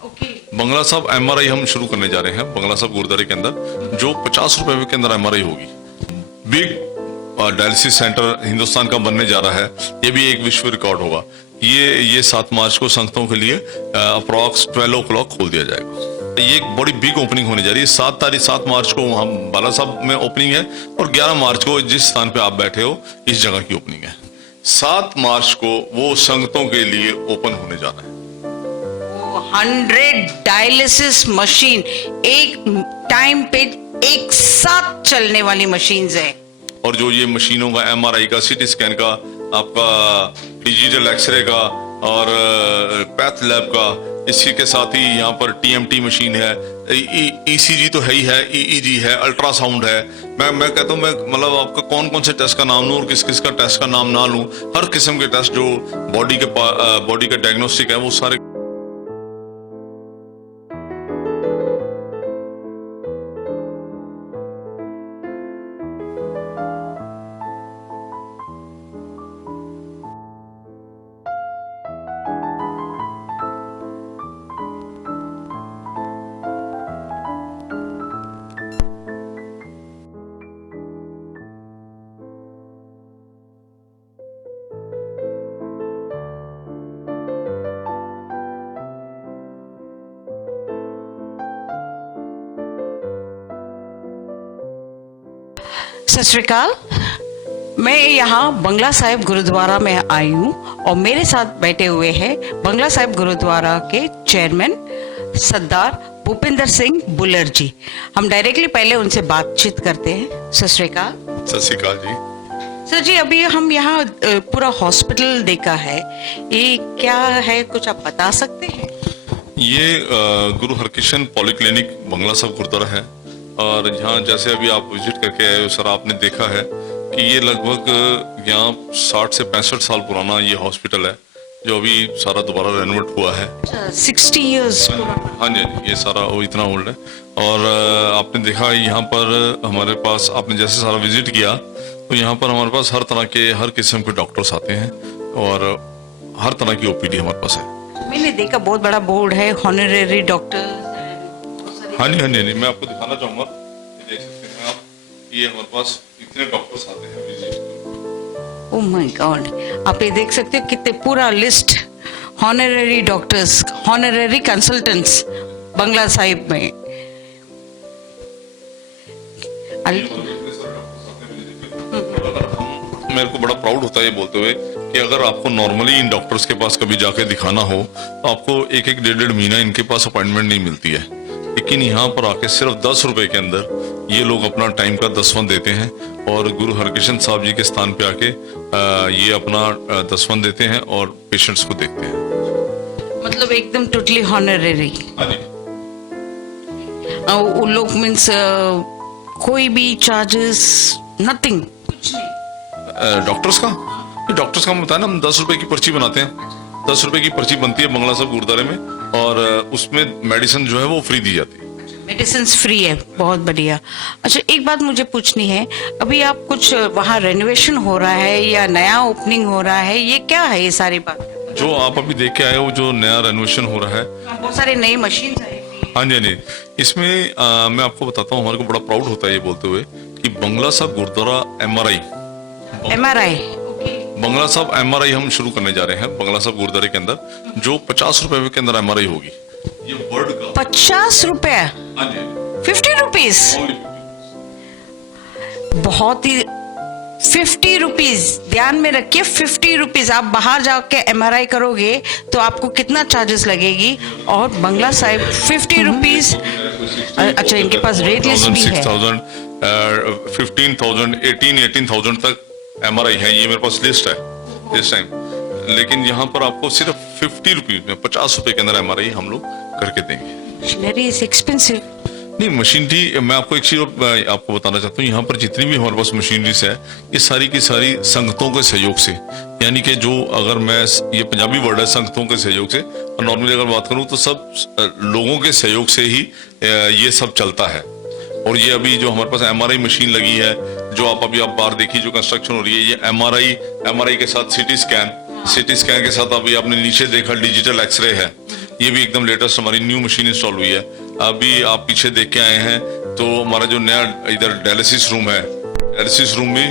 बंगला साहब एमआरआई हम शुरू करने जा रहे हैं बंगला साहब गुरुद्वारे के अंदर, जो 50 रुपए के अंदर एमआरआई होगी। बिग डायलिसिस सेंटर हिंदुस्तान का बनने जा रहा है, ये भी एक विश्व रिकॉर्ड होगा। ये 7 मार्च को संगतों के लिए अप्रॉक्स 12 o'clock खोल दिया जाएगा। ये एक बड़ी बिग ओपनिंग होने जा रही है। 7 मार्च को वहां बाला साहब में ओपनिंग है और 11 मार्च को जिस स्थान पे आप बैठे हो इस जगह की ओपनिंग है। 7 मार्च को वो संगतों के लिए ओपन होने जा रहा है। 100 डायलिसिस मशीन एक टाइम पे एक साथ चलने वाली मशीन्स है। और जो ये मशीनों का एमआरआई का, सीटी स्कैन का, आपका डिजिटल एक्सरे का और पैथ लैब का, इसी के साथ ही यहाँ पर टीएमटी मशीन है, ईसीजी तो है ही है, ईईजी है, अल्ट्रासाउंड है। मैं कहता हूँ, मैं मतलब आपका कौन कौन से टेस्ट का नाम लूँ और किस किस का टेस्ट का नाम ना लूँ, हर किस्म के टेस्ट जो बॉडी के डायग्नोस्टिक है वो सारे। सत श्री अकाल। मैं यहाँ बंगला साहिब गुरुद्वारा में आई हूँ और मेरे साथ बैठे हुए हैं बंगला साहिब गुरुद्वारा के चेयरमैन सरदार भूपिंदर सिंह बुल्लर जी। हम डायरेक्टली पहले उनसे बातचीत करते हैं। सत श्री अकाल। सत श्री अकाल जी। सर जी, अभी हम यहाँ पूरा हॉस्पिटल देखा है, ये क्या है, कुछ आप बता सकते हैं? ये गुरु हरकिशन पॉलीक्लिनिक बंगला साहब गुरुद्वारा है और यहाँ जैसे अभी आप विजिट करके आए हो सर, आपने देखा है कि ये लगभग यहाँ 60 से 65 साल पुराना ये हॉस्पिटल है, जो अभी सारा दोबारा रेनोवेट हुआ है। 60 इयर्स पुराना। हाँ जी, ये सारा वो इतना ओल्ड है। और आपने देखा यहाँ पर हमारे पास, आपने जैसे सारा विजिट किया तो यहाँ पर हमारे पास हर तरह के, हर किस्म के डॉक्टर्स आते हैं और हर तरह की ओपीडी हमारे पास है। मैंने देखा बहुत बड़ा बोर्ड है, हॉनरेरी डॉक्टर। हाँ जी, मैं आपको दिखाना चाहूंगा, देख सकते हैं आप, ये हमारे पास इतने डॉक्टर्स आते हैं विजिट। ओह माय गॉड, आप ये देख सकते हो कितने पूरा list हॉनरेरी doctors, हॉनरेरी consultants Bangla Sahib में। मेरे को बड़ा प्राउड होता है ये बोलते हुए कि अगर आपको नॉर्मली इन डॉक्टर्स के पास कभी जाके दिखाना हो तो आपको एक डेढ़ महीना इनके पास अपॉइंटमेंट नहीं मिलती है, लेकिन यहाँ पर आके सिर्फ 10 रुपए के अंदर ये लोग अपना टाइम का 10वां देते हैं और गुरु हरकिशन साहब जी के स्थान पे आके ये अपना 10वां देते हैं और पेशेंट्स को देखते हैं। मतलब एकदम टोटली हॉनरेरी। हाँ जी। वो लोग मीन्स कोई भी चार्जेस, नथिंग, कुछ नहीं। डॉक्टर्स का हम बताया ना, हम 10 रुपए की पर्ची बनाते हैं। 10 रुपए की पर्ची बनती है बंगला साहब गुरुद्वारे में और उसमें मेडिसिन जो है वो फ्री दी जाती है। मेडिसिन फ्री है, बहुत बढ़िया। अच्छा, एक बात मुझे पूछनी है, अभी आप कुछ वहाँ रेनोवेशन हो रहा है या नया ओपनिंग हो रहा है, ये क्या है ये सारी बात? जो आप अभी देख के आए हो, जो नया रेनोवेशन हो रहा है, बहुत सारे नई मशीन। हाँ जी, इसमें मैं आपको बताता हूँ, हमारे को बड़ा प्राउड होता है ये बोलते हुए कि बंगला साहब गुरुद्वारा एमआरआई बंगला साहब एमआरआई हम शुरू करने जा रहे हैं बंगला साहब गुरुद्वारे के अंदर, जो 50 रुपए के अंदर एमआरआई होगी। ये वर्ल्ड का 50 रुपए, 50 रुपीज, बहुत ही 50 रुपीज। ध्यान में रखिए, 50 रुपीज। आप बाहर जाके एमआरआई करोगे तो आपको कितना चार्जेस लगेगी, और बंगला साहिब 50 रुपीज। अच्छा, इनके पास रेट लिस्ट भी है। 15,000 18,000 तक एमआरआई है, ये मेरे पास लिस्ट है इस टाइम। लेकिन यहाँ पर आपको सिर्फ 50 रुपीज में, 50 रुपए के अंदर एमआरआई हम लोग करके देंगे। Machinery is expensive. नहीं, मशीनरी, मैं आपको एक चीज आपको बताना चाहता हूँ, यहाँ पर जितनी भी हमारे पास मशीनरीज है, ये सारी की सारी संगतों के सहयोग से, यानी कि जो, अगर मैं, ये पंजाबी वर्ड है, संगतों के सहयोग से, और नॉर्मली अगर बात करूँ तो सब लोगों के सहयोग से ही ये सब चलता है। और ये अभी जो हमारे पास एमआरआई मशीन लगी है, जो आप बाहर देखी, जो कंस्ट्रक्शन हो रही है, ये एमआरआई के साथ सीटी स्कैन के साथ, अभी आपने नीचे देखा डिजिटल एक्सरे है, ये भी एकदम लेटेस्ट हमारी न्यू मशीन इंस्टॉल हुई है। अभी आप पीछे देख के आए हैं तो हमारा जो नया इधर डायलिसिस रूम है, डायलिसिस रूम भी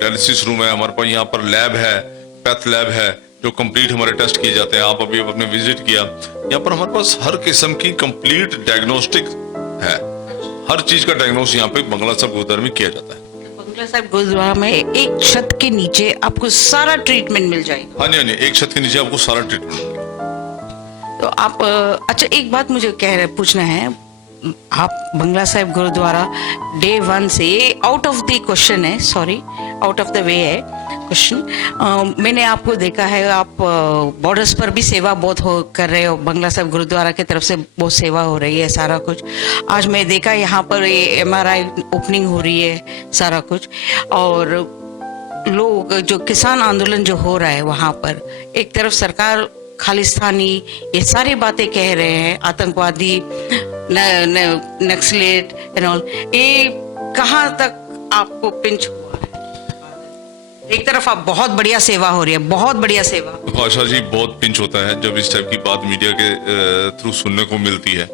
डायलिसिस रूम है हमारे पास। यहाँ पर लैब है, पैथ लैब है, जो कंप्लीट हमारे टेस्ट किए जाते हैं। आप अभी अपने विजिट किया, यहाँ पर हमारे पास हर किस्म की कंप्लीट डायग्नोस्टिक है। हर चीज का डायग्नोस यहाँ पे बंगला साहिब गुरुद्वारा में किया जाता है। बंगला साहिब गुरुद्वारा में एक छत के नीचे आपको सारा ट्रीटमेंट मिल जाएगा। हाँ जी, एक छत के नीचे आपको सारा ट्रीटमेंट मिलेगा। तो आप अच्छा, एक बात मुझे पूछना है, आप बंगला साहिब गुरुद्वारा डे 1 से, ये आउट ऑफ द क्वेश्चन है, sorry, out of the way है क्वेश्चन। मैंने आपको देखा है, आप बॉर्डर्स पर भी सेवा बहुत कर रहे हो। बंगला साहिब गुरुद्वारा की तरफ से बहुत सेवा हो रही है, सारा कुछ। आज मैं देखा यहाँ पर ये MRI ओपनिंग हो रही है, सारा कुछ। और लोग जो किसान आंदोलन जो हो रहा है वहाँ पर, एक तरफ सरकार खालिस्तानी ये सारी बातें कह रहे हैं, आतंकवादी, नक्सलेट एंड ऑल, ये कहाँ तक आपको पिंच हुआ है? एक तरफ आप बहुत बढ़िया सेवा हो रही है, बहुत बढ़िया सेवा। आशा जी, बहुत पिंच होता है जब इस टाइप की बात मीडिया के थ्रू सुनने को मिलती है।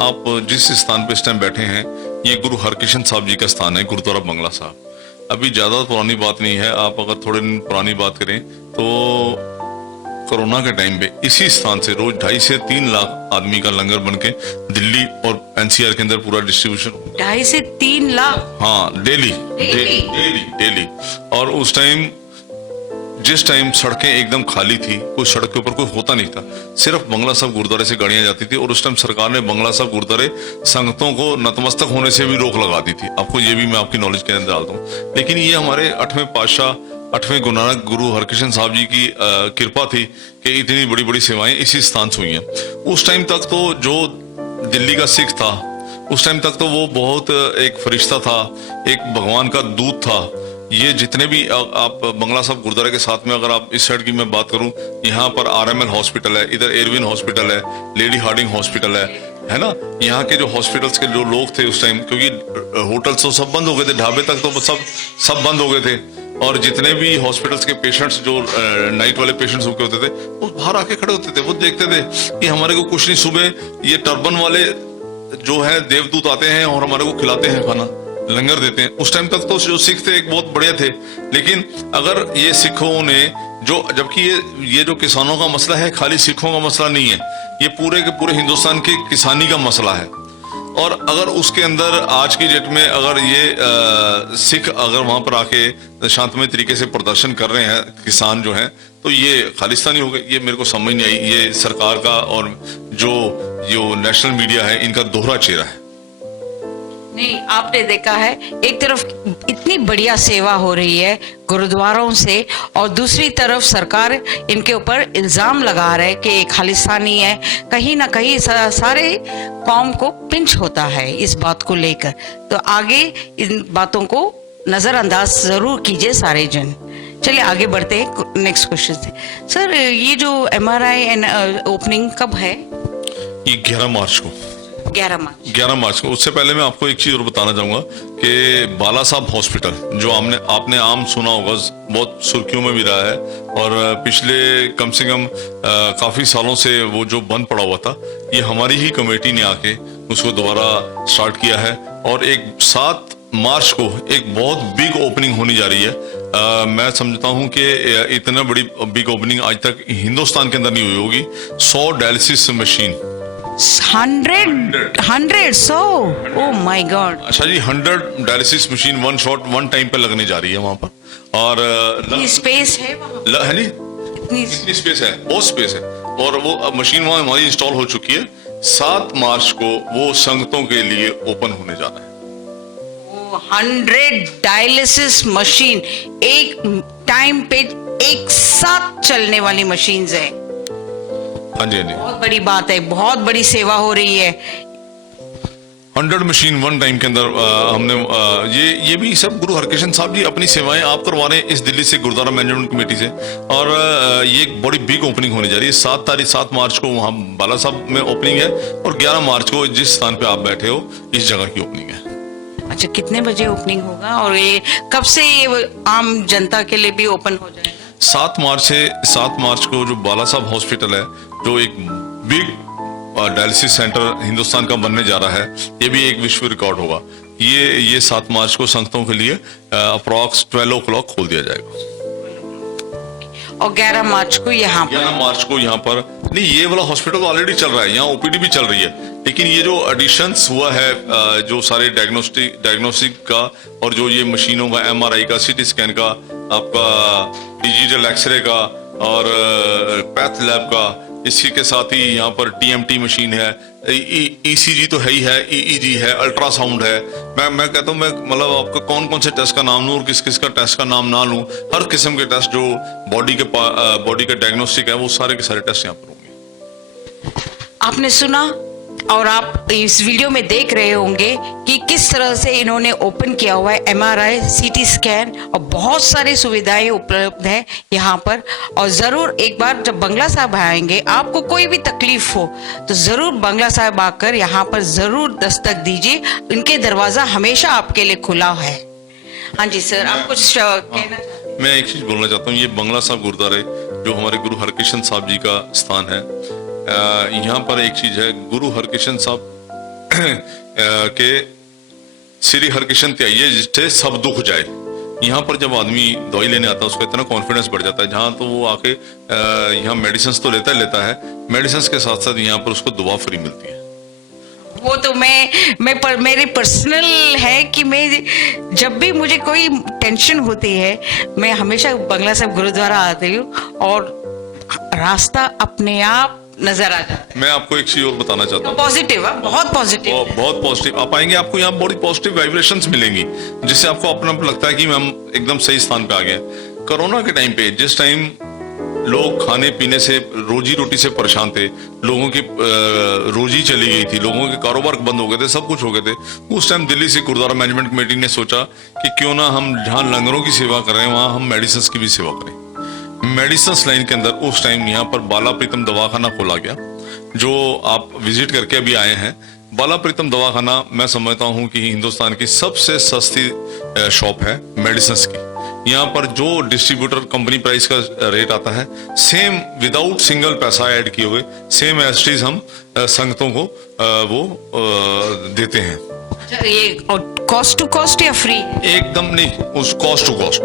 आप जिस स्थान पे इस टाइम बैठे हैं, ये गुरु हरकिशन साहब जी का स्थान है, गुरुद्वारा बंगला साहब। अभी ज्यादा पुरानी बात नहीं है, आप अगर थोड़े दिन पुरानी बात करें तो कोरोना के टाइम पे इसी स्थान से रोज 2.5 से 3 लाख आदमी का लंगर बनके दिल्ली और NCR के अंदर पूरा डिस्ट्रीब्यूशन। 2.5 से 3 लाख? हाँ, डेली। और उस टाइम, जिस टाइम सड़कें एकदम खाली थी, कोई सड़क के ऊपर कोई होता नहीं था, सिर्फ बंगला साहिब गुरुद्वारे से गाड़ियां जाती थी। और उस टाइम सरकार ने बंगला साहिब गुरुद्वारे संगतों को नतमस्तक होने से भी रोक लगा दी थी। आपको ये भी मैं आपकी नॉलेज के अंदर डालता हूँ। लेकिन ये हमारे 8वें पातशाह, 8वें गुरु नानक गुरु हरकिशन साहब जी की कृपा थी कि इतनी बड़ी बड़ी सेवाएं इसी स्थान से हुई हैं। उस टाइम तक तो जो दिल्ली का सिख था, उस टाइम तक तो वो बहुत एक फरिश्ता था, एक भगवान का दूत था। ये जितने भी आप बंगला साहिब गुरुद्वारे के साथ में, अगर आप इस साइड की मैं बात करूं, यहाँ पर RML हॉस्पिटल है, इधर एरविन हॉस्पिटल है, लेडी हार्डिंग हॉस्पिटल है ना। यहाँ के जो हॉस्पिटल्स के जो लोग थे उस टाइम, क्योंकि होटल्स तो सब बंद हो गए थे, ढाबे तक तो सब बंद हो गए थे। और जितने भी हॉस्पिटल्स के पेशेंट्स, जो नाइट वाले पेशेंट्स होके होते थे, वो बाहर आके खड़े होते थे, वो देखते थे कि हमारे को कुछ नहीं, सुबह ये टर्बन वाले जो है देवदूत आते हैं और हमारे को खिलाते हैं खाना, लंगर देते हैं। उस टाइम तक तो जो सिख थे एक बहुत बढ़िया थे। लेकिन अगर ये सिखों ने जो, जबकि ये जो किसानों का मसला है, खाली सिखों का मसला नहीं है, ये पूरे के पूरे हिंदुस्तान के किसानी का मसला है। और अगर उसके अंदर आज की डेट में अगर ये सिख अगर वहां पर आके शांतमय तरीके से प्रदर्शन कर रहे हैं, किसान जो हैं, तो ये खालिस्तानी हो गए। ये मेरे को समझ नहीं आई। ये सरकार का और जो नेशनल मीडिया है, इनका दोहरा चेहरा है। नहीं, आपने देखा है, एक तरफ इतनी बढ़िया सेवा हो रही है गुरुद्वारों से, और दूसरी तरफ सरकार इनके ऊपर इल्जाम लगा रहे कि ये खालिस्तानी है। कहीं ना कहीं सारे कौम को पिंच होता है इस बात को लेकर। तो आगे इन बातों को नजरअंदाज जरूर कीजिए सारे जन। चलिए आगे बढ़ते हैं नेक्स्ट क्वेश्चन से। सर, ये जो MRI ओपनिंग कब है? ये 11 मार्च को। 11 मार्च को। उससे पहले मैं आपको एक चीज और बताना चाहूंगा कि बाला साहब हॉस्पिटल, जो आपने आम सुना होगा, बहुत सुर्खियों में भी रहा है, और पिछले कम से कम काफी सालों से वो जो बंद पड़ा हुआ था, ये हमारी ही कमेटी ने आके उसको दोबारा स्टार्ट किया है। और एक 7 मार्च को एक बहुत बिग ओपनिंग होने जा रही है। मैं समझता हूं कि इतना बड़ी बिग ओपनिंग आज तक हिंदुस्तान के अंदर नहीं हुई होगी। 100 dialysis machine, 100 oh my God. अच्छा जी, 100 dialysis machine one shot one time पे लगने जा रही है वहां पर। और स्पेस है वहां? है नहीं, इतनी स्पेस है, बहुत स्पेस है। और वो मशीन वहां हमारी इंस्टॉल हो चुकी है। 7 मार्च को वो संगतों के लिए ओपन होने जा रहा है। 100 डायलिसिस मशीन एक टाइम पे एक साथ चलने वाली मशीन्स है। हाँ जी, हाँ जी, बहुत बड़ी बात है, बहुत बड़ी सेवा हो रही है। 100 मशीन वन टाइम के अंदर हमने ये भी सब गुरु हरकिशन साहब जी अपनी सेवाएं आप करवा रहे हैं इस दिल्ली से, गुरुद्वारा मैनेजमेंट कमेटी से। और ये एक बड़ी बिग ओपनिंग होने जा रही है। 7 मार्च को वहां बाला साहब में ओपनिंग है, और 11 मार्च को जिस स्थान पे आप बैठे हो, इस जगह की ओपनिंग है। अच्छा, कितने बजे ओपनिंग होगा, और ये कब से ये आम जनता के लिए भी ओपन हो जाएगा? 7 मार्च को जो बाला साहब हॉस्पिटल है, जो एक बिग डायलिसिस सेंटर हिंदुस्तान का बनने जा रहा है, ये भी एक विश्व रिकॉर्ड होगा। ये 7 मार्च को संगतों के लिए अप्रॉक्स 12 o'clock खोल दिया जाएगा। और 11 मार्च को यहाँ पर 11 मार्च को यहाँ पर नहीं, ये वाला हॉस्पिटल ऑलरेडी चल रहा है, यहाँ ओपीडी भी चल रही है, लेकिन ये जो एडिशंस हुआ है जो सारे डायग्नोस्टिक का और जो ये मशीनों का, एमआरआई का, सीटी स्कैन का, आपका डिजिटल एक्सरे का और पैथ लैब का, इसी के साथ ही यहाँ पर टीएमटी मशीन है, ईसीजी तो है ही है, ईईजी है, अल्ट्रासाउंड है। मैं कहता हूँ, मैं मतलब आपको कौन कौन से टेस्ट का नाम लूँ और किस किस का टेस्ट का नाम ना लूँ, हर किस्म के टेस्ट जो बॉडी के डायग्नोस्टिक है वो सारे के सारे टेस्ट यहाँ पर होंगे। आपने सुना और आप इस वीडियो में देख रहे होंगे कि किस तरह से इन्होंने ओपन किया हुआ है एमआरआई, सीटी स्कैन और बहुत सारी सुविधाएं उपलब्ध है यहाँ पर। और ज़रूर एक बार जब बंगला साहब आएंगे, आपको कोई भी तकलीफ हो तो ज़रूर बंगला साहब आकर यहाँ पर ज़रूर दस्तक दीजिए, इनके दरवाज़ा हमेशा आपके लिए खुला है। हाँ जी सर, आप कुछ कहना चाहते हैं? मैं एक चीज़ बोलना चाहता हूँ, ये बंगला साहब गुरुद्वारे जो हमारे गुरु हरकिशन साहब जी का स्थान है, यहाँ पर एक चीज है, गुरु हरकिशन साहब के श्री हरकिशन त्याइए जिससे सब दुख जाए। यहाँ पर जब आदमी दवाई लेने आता है उसका इतना कॉन्फिडेंस बढ़ जाता है, जहाँ तो वो आके यहाँ मेडिसिन तो लेता है, मेडिसिन के साथ साथ यहाँ पर उसको दवा फ्री मिलती है। वो तो मेरी पर्सनल है कि मैं जब भी मुझे कोई टेंशन होती है, मैं हमेशा बंगला साहब गुरुद्वारा आती हूँ और रास्ता अपने आप नजर आ जाता है। मैं आपको एक चीज और बताना चाहता हूँ, पॉजिटिव है, बहुत पॉजिटिव, बहुत पॉजिटिव। आप आएंगे, आपको यहाँ बड़ी पॉजिटिव वाइब्रेशंस मिलेंगी, जिससे आपको अपना लगता है कि हम एकदम सही स्थान पे आ गए। कोरोना के टाइम पे जिस टाइम लोग खाने पीने से, रोजी रोटी से परेशान थे, लोगों की रोजी चली गई थी, लोगों के कारोबार बंद हो गए थे, सब कुछ हो गए थे, उस टाइम दिल्ली से गुरुद्वारा मैनेजमेंट कमेटी ने सोचा कि क्यों ना हम जहाँ लंगरों की सेवा कर रहे हैं वहां हम मेडिसिन की भी सेवा करें। मेडिसिन लाइन के अंदर उस टाइम यहाँ पर बाला प्रीतम दवाखाना खोला गया, जो आप विजिट करके अभी आए हैं। बाला प्रीतम दवाखाना मैं समझता हूँ कि हिंदुस्तान की सबसे सस्ती शॉप है मेडिसिन की। यहाँ पर जो डिस्ट्रीब्यूटर कंपनी प्राइस का रेट आता है, सेम विदाउट सिंगल पैसा ऐड किए हुए, सेम एस्टीज हम संगतों को वो देते हैं। ये कॉस्ट टू कॉस्ट या फ्री? एकदम नहीं, उस कॉस्ट टू कॉस्ट,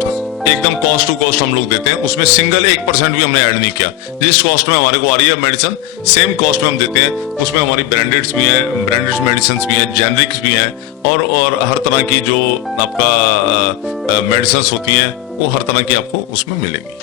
एकदम कॉस्ट टू कॉस्ट हम लोग देते हैं। उसमें सिंगल 1% भी हमने ऐड नहीं किया। जिस कॉस्ट में हमारे को आ रही है मेडिसिन, सेम कॉस्ट में हम देते हैं। उसमें हमारी ब्रांडेड्स भी हैं, ब्रांडेड मेडिसिन भी हैं, जेनरिक्स भी हैं, और हर तरह की जो आपका मेडिसिन होती हैं वो हर तरह की आपको उसमें मिलेंगी।